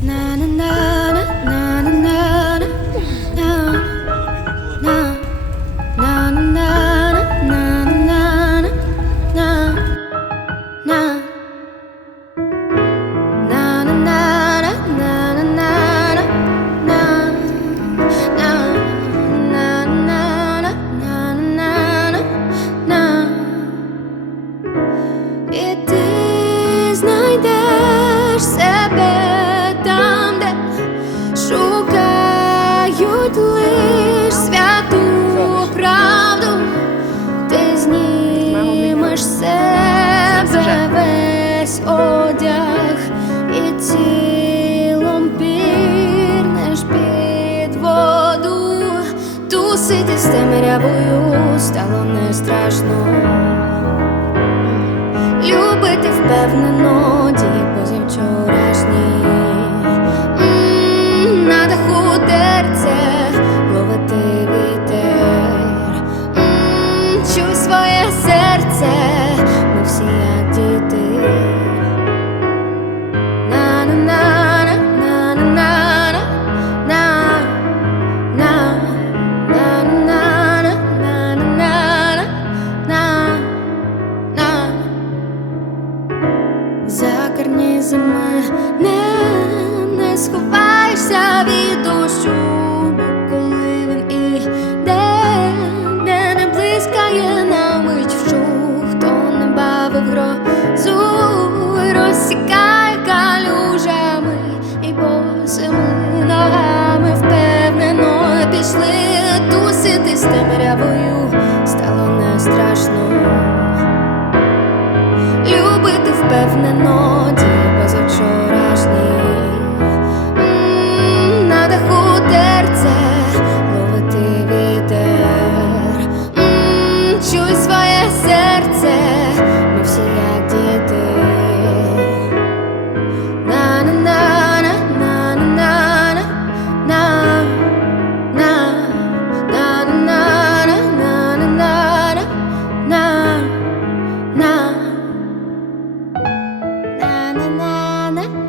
나는 나 одяг і тілом пірнеш під воду, тусити з темрявою стало не страшно. Любити впевнено на даху без мене не сховаєшся від дощу, коли він і де не блискає на мить вщух, хто не бавив грозу, розсікає калюжами. І босими ногами впевнено пішли тусити з темрявою, стало не страшно. bana.